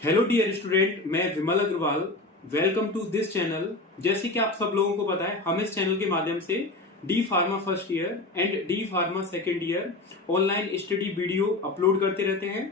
Hello dear student, मैं Vimal Agarwal. Welcome to this channel. जैसे कि आप सब लोगों को पता है, हम इस चैनल के माध्यम से D pharma first year and D pharma second year online study video upload करते रहते हैं।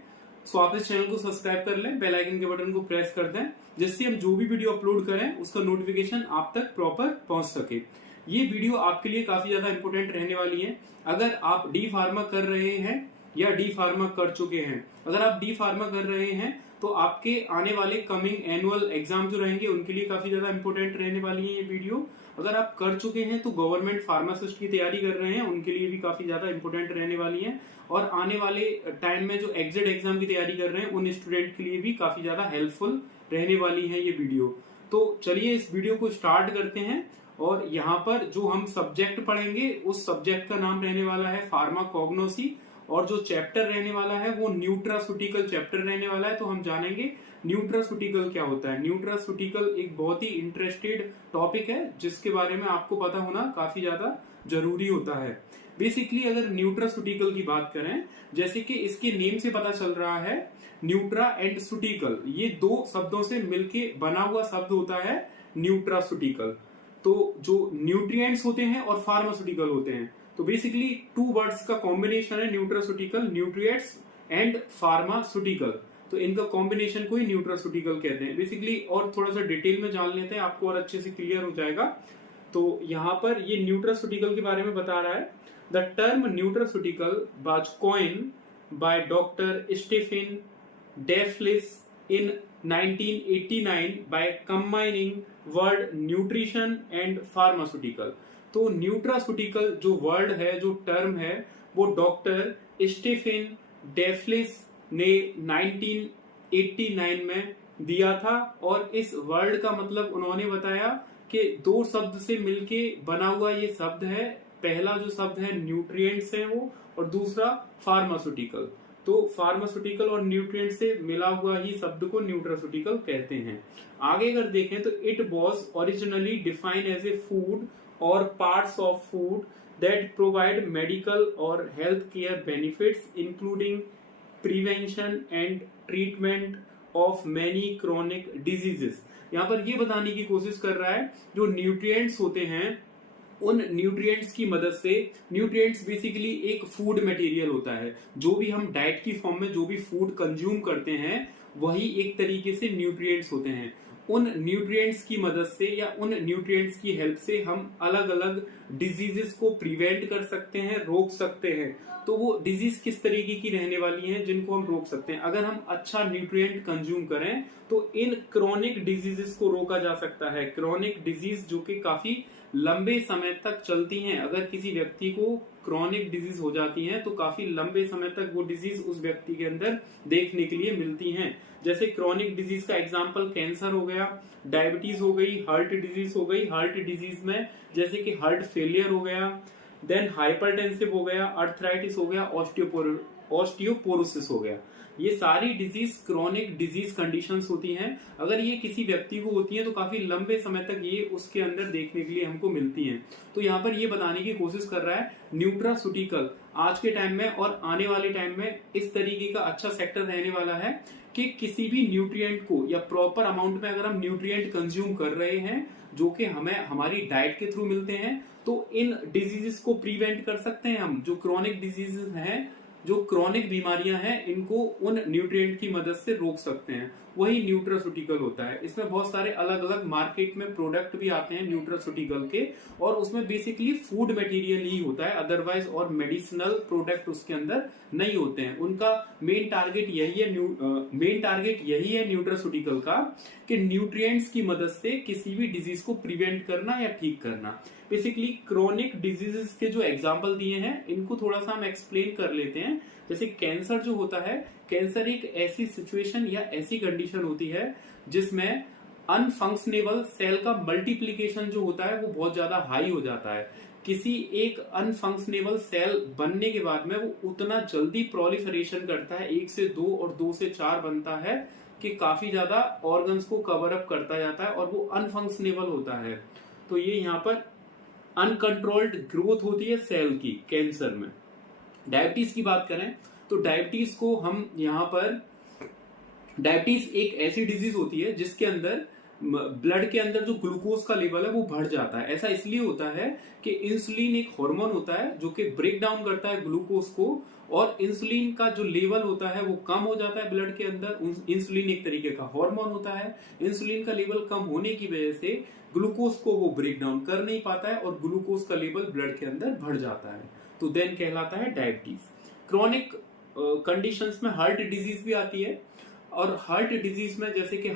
सो आप इस चैनल को सब्सक्राइब कर लें, बेल आइकन के बटन को प्रेस कर दें, जिससे हम जो भी वीडियो अपलोड करें उसका नोटिफिकेशन आप तक प्रॉपर पहुंच सके। ये वीडियो आपके लिए काफी ज्यादा इंपॉर्टेंट रहने वाली है। अगर आप डी फार्मा कर रहे हैं या डी फार्मा कर चुके हैं, अगर आप डी फार्मा कर रहे हैं तो आपके आने वाले कमिंग एनुअल एग्जाम जो रहेंगे उनके लिए काफी ज्यादा इंपॉर्टेंट रहने वाली है ये वीडियो। अगर आप कर चुके हैं तो गवर्नमेंट फार्मासिस्ट की तैयारी कर रहे हैं उनके लिए भी काफी ज्यादा इंपॉर्टेंट रहने वाली है, और आने वाले टाइम में जो एग्जिट एग्जाम की तैयारी कर रहे हैं उन स्टूडेंट के लिए भी काफी ज्यादा हेल्पफुल रहने वाली है ये वीडियो। तो चलिए इस वीडियो को स्टार्ट करते हैं। और यहाँ पर जो हम सब्जेक्ट पढ़ेंगे उस सब्जेक्ट का नाम रहने वाला है फार्माकोग्नोसी, और जो चैप्टर रहने वाला है वो न्यूट्रास्यूटिकल चैप्टर रहने वाला है। तो हम जानेंगे न्यूट्रास्यूटिकल क्या होता है। न्यूट्रास्यूटिकल एक बहुत ही इंटरेस्टेड टॉपिक है जिसके बारे में आपको पता होना काफी ज्यादा जरूरी होता है। बेसिकली अगर न्यूट्रास्यूटिकल की बात करें, जैसे कि इसके नेम से पता चल रहा है, न्यूट्रा एंड सूटिकल, ये दो शब्दों से मिलके बना हुआ शब्द होता है न्यूट्रास्यूटिकल। तो जो न्यूट्रिएंट्स होते हैं और फार्मास्यूटिकल होते हैं, तो बेसिकली टू वर्ड्स का कॉम्बिनेशन है न्यूट्रास्यूटिकल, न्यूट्रिएंट्स एंड फार्मास्यूटिकल। तो इनका कॉम्बिनेशन को ही न्यूट्रास्यूटिकल कहते हैं बेसिकली। और थोड़ा सा डिटेल में जान लेते हैं, आपको और अच्छे से क्लियर हो जाएगा। तो यहाँ पर ये न्यूट्रास्यूटिकल के बारे में बता रहा है। The term nutraceutical was coin by doctor Stephen DeFelice in 1989 by combining word nutrition and pharmaceutical। तो न्यूट्रास्यूटिकल जो वर्ड है, जो टर्म है, वो डॉक्टर स्टीफन डेफ्लिस ने 1989 में दिया था। और इस वर्ड का मतलब उन्होंने बताया कि दो शब्द से मिलके बना हुआ ये शब्द है। पहला जो शब्द है न्यूट्रिएंट्स है वो, और दूसरा फार्मास्यूटिकल। तो फार्मास्यूटिकल और न्यूट्रिएंट से मिला हुआ ही शब्द को न्यूट्रास्यूटिकल कहते हैं। आगे अगर देखें तो it was originally defined as a food और parts of food that provide medical और health care benefits including prevention and treatment of many chronic diseases. यहाँ पर ये बताने की कोशिश कर रहा है जो न्यूट्रिएंट्स होते हैं उन न्यूट्रिएंट्स की मदद से, न्यूट्रिएंट्स बेसिकली एक फूड मटेरियल होता है। जो भी हम डाइट की फॉर्म में जो भी फूड कंज्यूम करते हैं वही एक तरीके से न्यूट्रिएंट्स होते हैं। उन न्यूट्रिएंट्स की मदद से या उन न्यूट्रिएंट्स की हेल्प से हम अलग अलग डिजीजेस को प्रिवेंट कर सकते हैं, रोक सकते हैं। तो वो डिजीज किस तरीके की रहने वाली हैं जिनको हम रोक सकते हैं? अगर हम अच्छा न्यूट्रिएंट कंज्यूम करें तो इन क्रोनिक डिजीजेस को रोका जा सकता है। क्रोनिक डिजीज जो कि काफी लंबे समय तक चलती हैं। अगर किसी व्यक्ति को क्रोनिक डिजीज हो जाती है तो काफी लंबे समय तक वो डिजीज उस व्यक्ति के अंदर देखने के लिए मिलती हैं। जैसे क्रोनिक डिजीज का एग्जांपल कैंसर हो गया, डायबिटीज हो गई, हार्ट डिजीज हो गई। हार्ट डिजीज में जैसे कि हार्ट फेलियर हो गया, देन हाइपरटेंसिव हो गया, अर्थराइटिस हो गया, ऑस्टियोपोरोसिस हो गया। ये सारी डिजीज क्रोनिक डिजीज कंडीशंस होती हैं। अगर ये किसी व्यक्ति को होती हैं तो काफी लंबे समय तक ये उसके अंदर देखने के लिए हमको मिलती हैं। तो यहाँ पर ये बताने की कोशिश कर रहा है न्यूट्रास्यूटिकल आज के टाइम में और आने वाले टाइम में इस तरीके का अच्छा सेक्टर रहने वाला है कि किसी भी न्यूट्रिएंट को या प्रॉपर अमाउंट में अगर हम न्यूट्रिएंट कंज्यूम कर रहे हैं जो कि हमें हमारी डाइट के थ्रू मिलते हैं, तो इन डिजीजेस को प्रिवेंट कर सकते हैं हम। जो क्रोनिक डिजीजेस हैं, जो क्रोनिक बीमारियां हैं, इनको उन न्यूट्रिएंट की मदद से रोक सकते हैं। वही न्यूट्रास्यूटिकल होता है। इसमें बहुत सारे अलग अलग मार्केट में प्रोडक्ट भी आते हैं न्यूट्रास्यूटिकल के, और उसमें बेसिकली फूड मटेरियल ही होता है, अदरवाइज और मेडिसिनल प्रोडक्ट उसके अंदर नहीं होते हैं। उनका मेन टारगेट यही है न्यूट्रास्यूटिकल का, कि न्यूट्रिएंट्स की मदद से किसी भी डिजीज को प्रिवेंट करना या ठीक करना। बेसिकली क्रोनिक डिजीजेस के जो एग्जाम्पल दिए हैं इनको थोड़ा सा हम एक्सप्लेन कर लेते हैं। जैसे कैंसर जो होता है, कैंसर एक ऐसी सिचुएशन या ऐसी कंडीशन होती है जिसमें अनफंक्शनेबल सेल का मल्टीप्लीकेशन जो होता है वो बहुत ज्यादा हाई हो जाता है। किसी एक अनफंक्शनेबल सेल बनने के बाद में वो उतना जल्दी प्रोलिफरेशन करता है, 1 से 2 और 2 से 4 बनता है, कि काफी ज्यादा ऑर्गन्स को कवर अप करता जाता है और वो अनफंक्शनेबल होता है। तो ये यहाँ पर अनकंट्रोल्ड ग्रोथ होती है सेल की कैंसर में। डायबिटीज की बात करें तो डायबिटीज को हम यहाँ पर डायबिटीज एक ऐसी डिजीज होती है जिसके अंदर ब्लड के अंदर जो ग्लूकोज का लेवल है वो बढ़ जाता है। ऐसा इसलिए होता है कि इंसुलिन एक हार्मोन होता है जो कि ब्रेक डाउन करता है ग्लूकोज को, और इंसुलिन का जो लेवल होता है वो कम हो जाता है ब्लड के अंदर। इंसुलिन एक तरीके का हार्मोन होता है। इंसुलिन का लेवल कम होने की वजह से ग्लूकोज को वो ब्रेक डाउन कर नहीं पाता है और ग्लूकोज का लेवल ब्लड के अंदर बढ़ जाता है, तो देन कहलाता है डायबिटीज। क्रॉनिक कंडीशंस में हार्ट डिजीज भी आती है, और हार्ट डिजीज में जैसे कि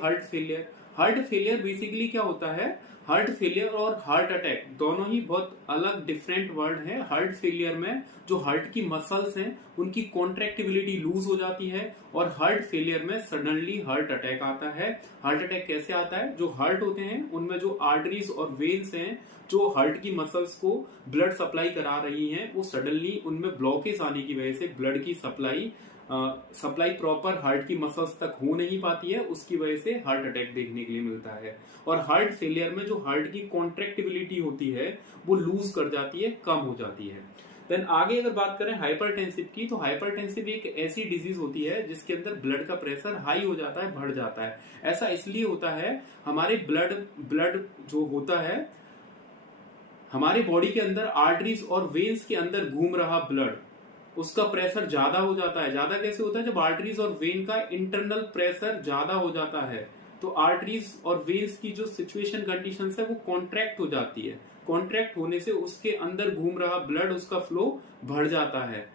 हार्ट फेलियर बेसिकली क्या होता है, हार्ट फेलियर और हार्ट अटैक दोनों ही बहुत अलग डिफरेंट वर्ड है। हार्ट फेलियर में जो हार्ट की मसल्स हैं उनकी कॉन्ट्रैक्टिबिलिटी लूज हो जाती है, और हार्ट फेलियर में सडनली हार्ट अटैक आता है। हार्ट अटैक कैसे आता है, जो हार्ट होते हैं उनमें जो आर्टरीज और वेन्स हैं जो हार्ट की मसल्स को ब्लड सप्लाई करा रही हैं, वो सडनली उनमें ब्लॉकेज आने की वजह से ब्लड की सप्लाई प्रॉपर हार्ट की मसल्स तक हो नहीं पाती है, उसकी वजह से हार्ट अटैक देखने के लिए मिलता है। और हार्ट फेलियर में जो हार्ट की कॉन्ट्रैक्टिबिलिटी होती है वो लूज कर जाती है, कम हो जाती है। देन आगे अगर बात करें हाइपरटेंसिव की, तो हाइपरटेंसिव एक ऐसी डिजीज होती है जिसके अंदर ब्लड का प्रेशर हाई हो जाता है, बढ़ जाता है। ऐसा इसलिए होता है, हमारे ब्लड जो होता है हमारे बॉडी के अंदर आर्टरीज और वेन्स के अंदर घूम रहा ब्लड, उसका प्रेशर ज्यादा हो जाता है। ज्यादा कैसे होता है, जब आर्टरीज और वेन का इंटरनल प्रेशर ज्यादा हो जाता है तो आर्टरीज और वेन्स की जो सिचुएशन कंडीशंस है वो कॉन्ट्रैक्ट हो जाती है। कॉन्ट्रैक्ट होने से उसके अंदर घूम रहा ब्लड, उसका फ्लो बढ़ जाता है।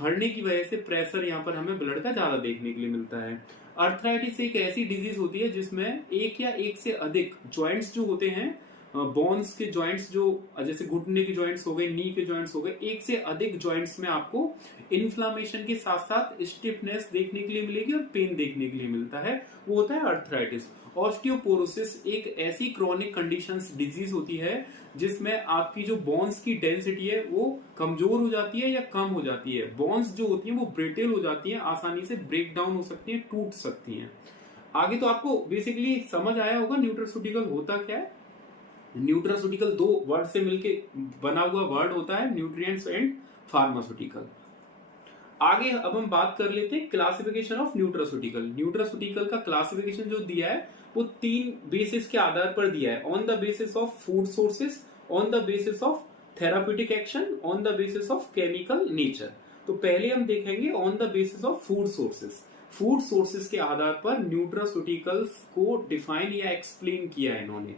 बढ़ने की वजह से प्रेशर यहाँ पर हमें ब्लड का ज्यादा देखने के लिए मिलता है। अर्थराइटिस एक ऐसी डिजीज होती है जिसमें एक या एक से अधिक जॉइंट्स जो होते हैं, बोन्स के जॉइंट्स जो जैसे घुटने के जॉइंट्स हो गए, नी के जॉइंट्स हो गए, एक से अधिक जॉइंट्स में आपको इन्फ्लामेशन के साथ साथ स्टिफनेस देखने के लिए मिलेगी और पेन देखने के लिए मिलता है, वो होता है अर्थराइटिस। ऑस्टियोपोरोसिस एक ऐसी क्रॉनिक कंडीशंस डिजीज होती है जिसमें आपकी जो बोन्स की डेंसिटी है वो कमजोर हो जाती है या कम हो जाती है। बोन्स जो होती है वो ब्रिटेल हो जाती है, आसानी से ब्रेक डाउन हो सकती है, टूट सकती है। आगे तो आपको बेसिकली समझ आया होगा न्यूट्रास्यूटिकल होता क्या है। न्यूट्रास्यूटिकल दो वर्ड से मिलके बना हुआ वर्ड होता है, न्यूट्रिएंट्स एंड फार्मास्यूटिकल। आगे अब हम बात कर लेते हैं क्लासिफिकेशन ऑफ न्यूट्रास्यूटिकल। न्यूट्रास्यूटिकल का क्लासिफिकेशन जो दिया है वो 3 बेसिस के आधार पर दिया है, on the basis of food sources, on the basis of therapeutic action, on the basis of chemical nature. तो पहले हम देखेंगे on the basis of food sources. Food sources के आधार पर न्यूट्रास्यूटिकल्स को डिफाइन या एक्सप्लेन किया है इन्होंने।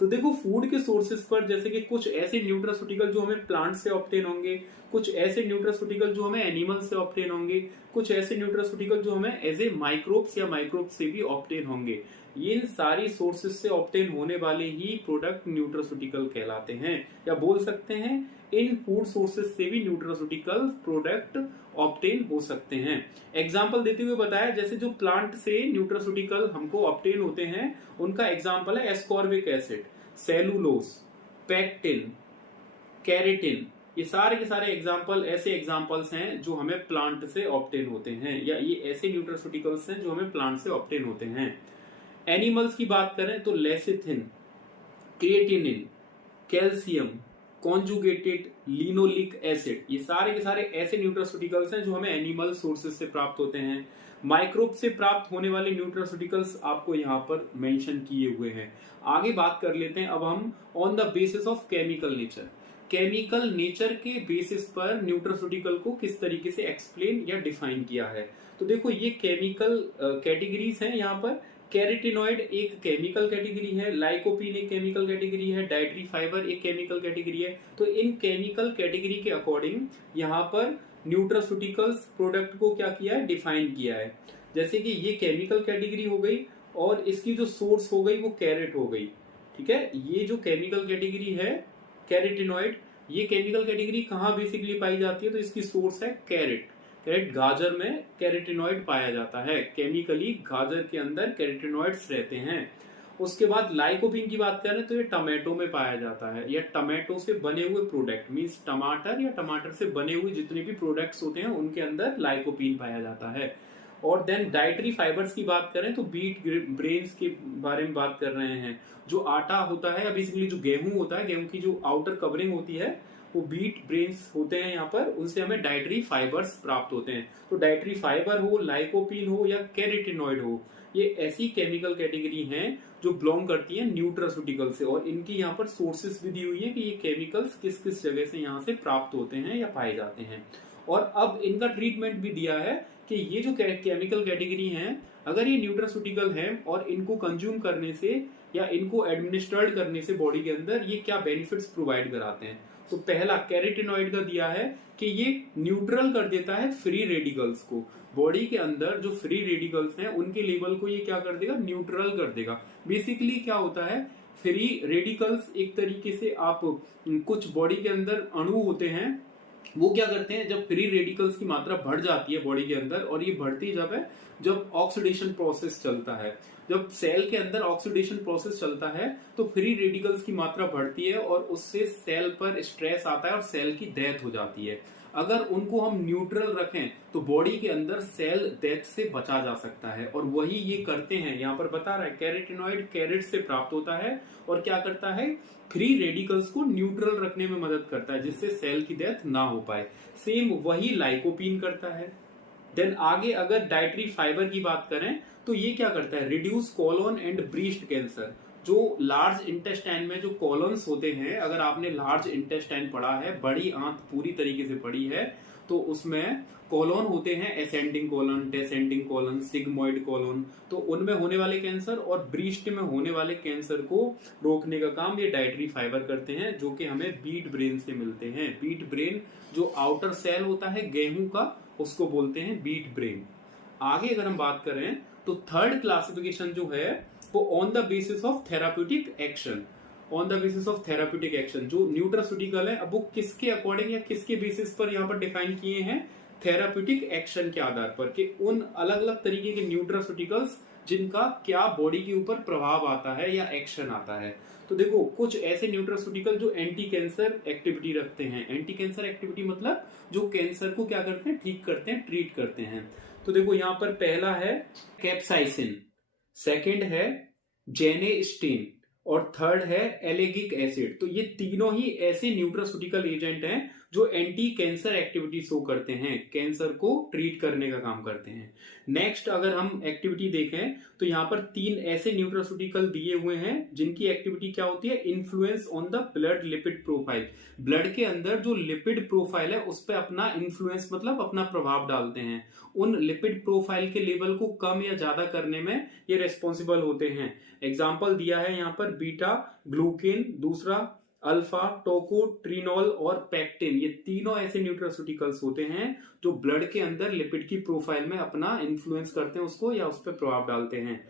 तो देखो फूड के सोर्सेज पर जैसे कि कुछ ऐसे न्यूट्रास्यूटिकल जो हमें प्लांट से ऑब्टेन होंगे, कुछ ऐसे न्यूट्रास्यूटिकल जो हमें एनिमल से ऑब्टेन होंगे, कुछ ऐसे न्यूट्रास्यूटिकल जो हमें एज ए माइक्रोब्स या माइक्रोब्स से भी ऑब्टेन होंगे। इन सारी सोर्सेज से ऑब्टेन होने वाले ही प्रोडक्ट न्यूट्रास्यूटिकल कहलाते हैं, या बोल सकते हैं इन फूड सोर्सेज से भी न्यूट्रास्यूटिकल प्रोडक्ट ऑब्टेन हो सकते हैं। एग्जाम्पल देते हुए बताया, जैसे जो प्लांट से न्यूट्रास्यूटिकल हमको ऑब्टेन होते हैं उनका एग्जाम्पल है ascorbic acid, cellulose, pectin, keratin. ये सारे के सारे एग्जाम्पल ऐसे एग्जाम्पल्स हैं जो हमें प्लांट से ऑब्टेन होते हैं, या ये ऐसे न्यूट्रास्यूटिकल्स हैं जो हमें प्लांट से ऑब्टेन होते हैं। एनिमल्स की बात करें तो lecithin, creatinine, calcium, conjugated linoleic acid, ये सारे के सारे ऐसे न्यूट्रास्यूटिकल्स हैं जो हमें एनिमल सोर्सेज से प्राप्त होते हैं। माइक्रोब से प्राप्त होने वाले न्यूट्रास्यूटिकल्स आपको यहाँ पर मेंशन किए हुए हैं। आगे बात कर लेते हैं अब हम on the basis of chemical nature. Chemical nature के बेसिस पर न्यूट्रास्यूटिकल को किस तरीके से एक्सप्लेन या डिफाइन किया है। तो देखो ये केमिकल कैटेगरीज हैं यहाँ पर। कैरेटिनॉइड एक केमिकल कैटेगरी है, लाइकोपीन एक केमिकल कैटेगरी है, डाइटरी फाइबर एक केमिकल कैटेगरी है। तो इन केमिकल कैटेगरी के अकॉर्डिंग यहाँ पर न्यूट्रास्यूटिकल्स प्रोडक्ट को क्या किया है, डिफाइन किया है। जैसे कि ये केमिकल कैटेगरी हो गई और इसकी जो सोर्स हो गई वो कैरेट हो गई, ठीक है। ये जो केमिकल कैटेगरी है कैरेटिनॉइड, ये केमिकल कैटेगरी कहाँ बेसिकली पाई जाती है, तो इसकी सोर्स है कैरेट। गाजर में कैरेटिनॉइड पाया जाता है, केमिकली गाजर के अंदर कैरेटिनॉइड्स रहते हैं। उसके बाद लाइकोपीन की बात करें तो ये टमाटो में पाया जाता है, या टमाटो से बने हुए प्रोडक्ट मींस टमाटर या टमाटर से बने हुए जितने भी प्रोडक्ट्स होते हैं उनके अंदर लाइकोपीन पाया जाता है। और देन डाइटरी फाइबर्स की बात करें तो बीट ब्रेन्स के बारे में बात कर रहे हैं। जो आटा होता है, बेसिकली जो गेहूं होता है, गेहूं की जो आउटर कवरिंग होती है वो बीट ब्रेन्स होते हैं यहाँ पर, उनसे हमें डाइटरी फाइबर्स प्राप्त होते हैं। तो डाइटरी फाइबर हो, लाइकोपीन हो या कैरेटिनॉइड हो, ये ऐसी केमिकल कैटेगरी हैं जो बिलोंग करती है न्यूट्रास्यूटिकल से, और इनकी यहाँ पर सोर्सेस भी दी हुई है कि ये केमिकल्स किस किस जगह से यहाँ से प्राप्त होते हैं या पाए जाते हैं। और अब इनका ट्रीटमेंट भी दिया है कि ये जो केमिकल कैटेगरी हैं, अगर ये न्यूट्रास्यूटिकल है और इनको कंज्यूम करने से या इनको एडमिनिस्ट्रेट करने से बॉडी के अंदर ये क्या बेनिफिट्स प्रोवाइड कराते हैं। तो पहला कैरोटीनॉइड का दिया है कि ये न्यूट्रल कर देता है फ्री रेडिकल्स को। बॉडी के अंदर जो फ्री रेडिकल्स हैं उनके लेवल को ये क्या कर देगा, न्यूट्रल कर देगा। बेसिकली क्या होता है, फ्री रेडिकल्स एक तरीके से आप कुछ बॉडी के अंदर अणु होते हैं, वो क्या करते हैं, जब फ्री रेडिकल्स की मात्रा बढ़ जाती है बॉडी के अंदर, और ये बढ़ती जब है जब ऑक्सीडेशन प्रोसेस चलता है, जब सेल के अंदर ऑक्सीडेशन प्रोसेस चलता है तो फ्री रेडिकल्स की मात्रा बढ़ती है और उससे सेल पर स्ट्रेस आता है और सेल की डेथ हो जाती है। अगर उनको हम न्यूट्रल रखें तो बॉडी के अंदर सेल डेथ से बचा जा सकता है, और वही ये करते हैं। यहाँ पर बता रहा है कैरोटीनॉइड कैरेट से प्राप्त होता है और क्या करता है, फ्री रेडिकल्स को न्यूट्रल रखने में मदद करता है जिससे सेल की डेथ ना हो पाए। सेम वही लाइकोपीन करता है। देन आगे अगर डाइटरी फाइबर की बात करें तो ये क्या करता है, reduce colon and breast cancer. जो लार्ज इंटेस्टाइन में जो कॉलम्स होते हैं, अगर आपने लार्ज इंटेस्टाइन पढ़ा है, बड़ी आंत पूरी तरीके से पढ़ी है, तो उसमें कॉलोन होते हैं, ascending colon, descending colon, sigmoid colon. तो उनमें होने वाले कैंसर और ब्रीस्ट में होने वाले कैंसर को रोकने का काम ये डाइटरी फाइबर करते हैं, जो कि हमें बीट ब्रेन से मिलते हैं। बीट ब्रेन जो आउटर सेल होता है गेहूं का, उसको बोलते हैं बीट ब्रेन। आगे अगर हम बात करें तो थर्ड क्लासिफिकेशन जो है वो on the basis of therapeutic action. On the basis of therapeutic action जो न्यूट्रास्यूटिकल है, अब वो किसके अकॉर्डिंग या किसके बेसिस पर यहाँ पर डिफाइन किए हैं, थेराप्यूटिक एक्शन के आधार पर, कि उन अलग अलग तरीके के न्यूट्रास्यूटिकल्स जिनका क्या बॉडी के ऊपर प्रभाव आता है या एक्शन आता है। तो देखो कुछ ऐसे न्यूट्रास्यूटिकल जो एंटी कैंसर एक्टिविटी रखते हैं। एंटी कैंसर एक्टिविटी मतलब जो कैंसर को क्या करते हैं, ठीक करते हैं, ट्रीट करते हैं। तो देखो यहाँ पर पहला है कैप्साइसिन, सेकंड है जेनेस्टीन और थर्ड है एलेगिक एसिड। तो ये तीनों ही ऐसे न्यूट्रास्यूटिकल एजेंट हैं जो एंटी कैंसर एक्टिविटी शो करते हैं, कैंसर को ट्रीट करने का काम करते हैं। नेक्स्ट अगर हम एक्टिविटी देखें तो यहाँ पर 3 ऐसे न्यूट्रास्यूटिकल दिए हुए हैं जिनकी एक्टिविटी क्या होती है, influence on the blood lipid profile. Blood के अंदर जो लिपिड प्रोफाइल है उस पर अपना इन्फ्लुएंस मतलब अपना प्रभाव डालते हैं। उन लिपिड प्रोफाइल के लेवल को कम या ज्यादा करने में ये रेस्पॉन्सिबल होते हैं। एग्जाम्पल दिया है यहाँ पर बीटा ग्लूकेन, दूसरा अल्फा टोकोट्रिनोल और पैक्टिन। ये तीनों ऐसे न्यूट्रास्यूटिकल्स होते हैं जो ब्लड के अंदर लिपिड की प्रोफाइल में अपना इन्फ्लुएंस करते हैं उसको, या उस पर प्रभाव डालते हैं।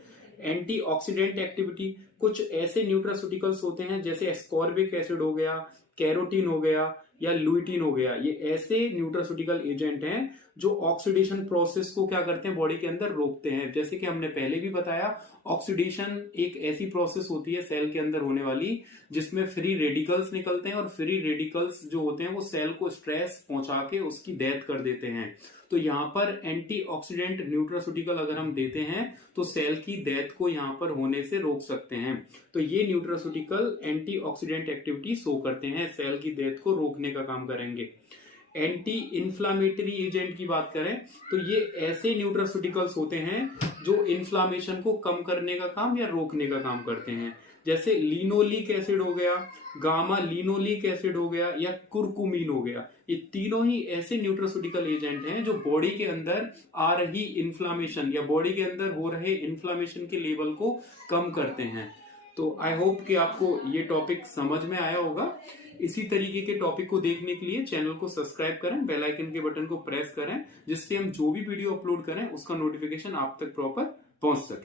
एंटीऑक्सीडेंट एक्टिविटी, कुछ ऐसे न्यूट्रास्यूटिकल्स होते हैं जैसे एस्कॉर्बिक एसिड हो गया, कैरोटीन हो गया या लुइटीन हो गया। ये ऐसे न्यूट्रास्यूटिकल एजेंट हैं जो ऑक्सीडेशन प्रोसेस को क्या करते हैं, बॉडी के अंदर रोकते हैं। जैसे कि हमने पहले भी बताया, ऑक्सीडेशन एक ऐसी प्रोसेस होती है सेल के अंदर होने वाली जिसमें फ्री रेडिकल्स निकलते हैं और फ्री रेडिकल्स जो होते हैं वो सेल को स्ट्रेस पहुंचा के उसकी डेथ कर देते हैं। तो यहाँ पर एंटीऑक्सीडेंट न्यूट्रास्यूटिकल अगर हम देते हैं तो सेल की डेथ को यहाँ पर होने से रोक सकते हैं। तो ये न्यूट्रास्यूटिकल एंटीऑक्सीडेंट एक्टिविटी शो करते हैं, सेल की डेथ को रोकने का काम करेंगे। एंटी इन्फ्लामेटरी एजेंट की बात करें तो ये ऐसे न्यूट्रास्यूटिकल्स होते हैं जो इन्फ्लामेशन को कम करने का काम या रोकने का काम करते हैं। जैसे लिनोलिक एसिड हो गया, गामा लिनोलिक एसिड हो गया या कुरकुमीन हो गया। ये तीनों ही ऐसे न्यूट्रास्यूटिकल एजेंट हैं जो बॉडी के अंदर आ रही इन्फ्लामेशन या बॉडी के अंदर हो रहे इन्फ्लामेशन के लेवल को कम करते हैं। तो आई होप कि आपको ये टॉपिक समझ में आया होगा। इसी तरीके के टॉपिक को देखने के लिए चैनल को सब्सक्राइब करें, बेल आइकन के बटन को प्रेस करें, जिससे हम जो भी वीडियो अपलोड करें उसका नोटिफिकेशन आप तक प्रॉपर पहुंच सके।